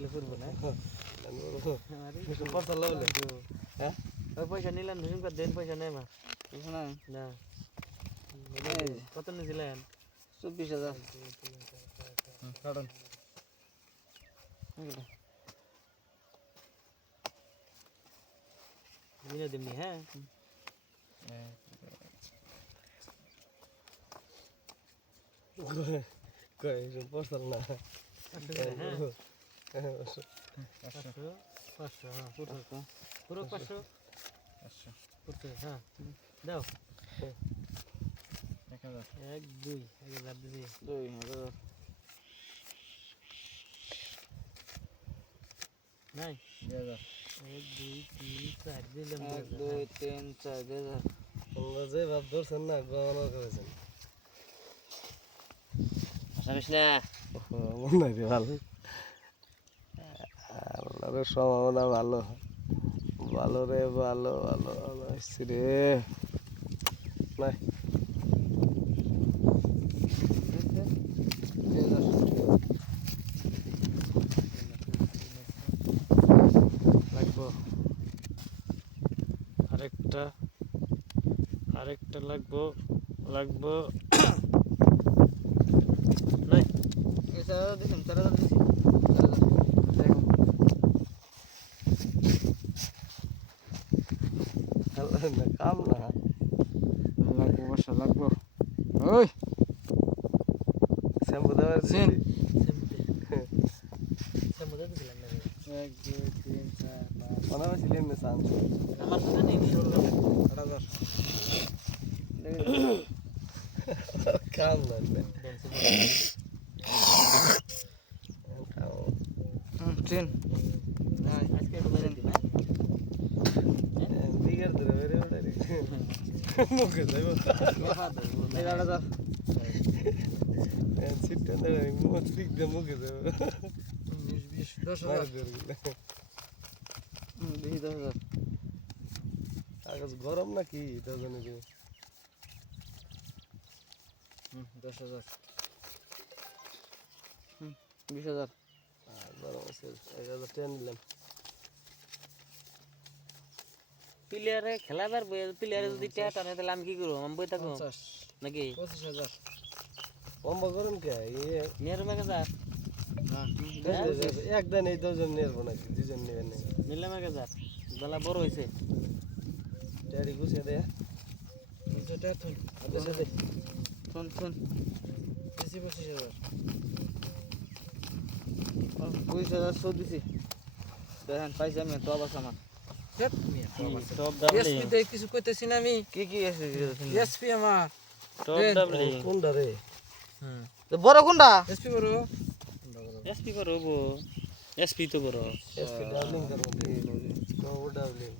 দিলে করবো না পয়সা লাগলে হ্যাঁ ওই পয়সা নিলেন ধরুন দেন পয়সা নেই মা পয়সা নাই না কত নিয়েছিলেন 24,000 কারণ মিলে দিমনি হ্যাঁ কই পয়সা না হ্যাঁ 500 হ্যাঁ পুরো 500 পুরো হ্যাঁ দাও 1000 1 2 1000 দিছি 2000 নাই 2000 1 2 3 4 দিলাম 1 2 3 4 2000 তোমরা যে ভাব ধরছেন না গণনা করেছেন আশা করিস না মনে হয় ভালো আল্লাহর সম্ভাবনা ভালো ভালো রে ভালো ভালো ভালো আসছি রে নাই লাগবো আরেকটা লাগবো নাই এসা দিছেন 4000 দিছি আল্লাহ না কাম না লাগবো বর্ষা লাগবো ওই শ্যাম্পু দেওয়ার সিন। সমুদ্র দিছিলাম না 1 2 3 4 5 মনে হয়েছিল এমনি চান্স আমার তো জানি 8000 কাম না চিন আজকে একটু মেরে দিবা দিগার ধরে বেড়ে ওঠে রে মুখে যাইব এই 8000 সিটটা ধরে মুখ ঠিক দিয়ে মুখে যাইব 20 মারা 10000 দিয়ে গেলে দেখি 10000 কাগজ গরম নাকি এটা জানি যে 10000 20000 গরম আছে 1000 টাকা নিলাম প্লেয়ারে খেলাবার প্লেয়ারে যদি টাকা টানে তাহলে আমি কি করব আমি বই থাকবো 50 নাকি 25000 কম্বা গরম কে নিয়ার মেগা যা একদিন এই দুজন নেবো নাকি দুজন নেবেন না নিলে মেগা যা বেলা বড় হইছে ড্যাডি গুছিয়ে দে এটা থুন দেশে দে থুন বেশি 25000 25000 দিছি দেখেন পাইছি আমি তো আবার সামান টপ ডাবলিং এসপি দেই কিছু কইতেছি না আমি কি আছে এসপি আমার টপ ডাবলিং কোনটা রে তো বড় কোনটা এসপি বড় এসপি করব এসপি তো বড় এসপি ডাবলিং করব ও ডাবলিং